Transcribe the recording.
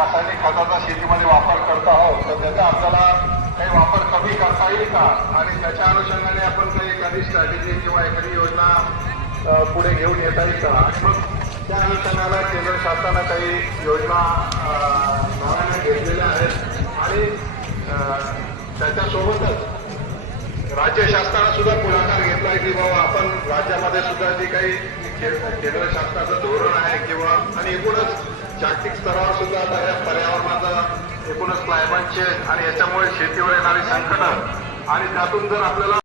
रासायनिक खताचा शेतीमध्ये वापर करत आहोत तर त्याचा आपल्याला काही वापर कमी करता येईल का आणि त्याच्या अनुषंगाने आपण काही एखादी स्ट्रॅटेजी किंवा एखादी योजना पुढे घेऊन येता येईल का आणि मग त्या अनुषंगाला केंद्र शासनानं काही योजना नव्याने घेतलेल्या आहेत आणि त्याच्यासोबतच राज्य शासनानं सुद्धा पुढाकार घेतलाय की बाबा आपण राज्यामध्ये सुद्धा जे काही केंद्र शासनाचं धोरण आहे किंवा आणि एकूणच जागतिक स्तरावर सुद्धा आता या पर्यावरणाचं एकूणच क्लायमेट चेंज आणि याच्यामुळे शेतीवर येणारी संकट आणि त्यातून जर आपल्याला